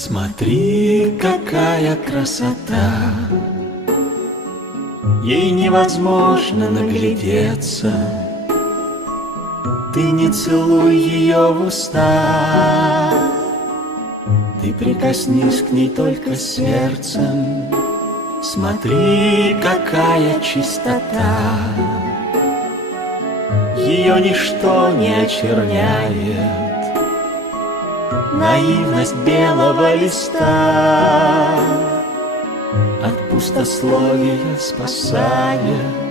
Смотри, какая красота, ей невозможно наглядеться. Ты не целуй ее в уста, ты прикоснись к ней только сердцем. Смотри, какая чистота, ее ничто не очерняет. Наивность белого листа от пустословия спасает.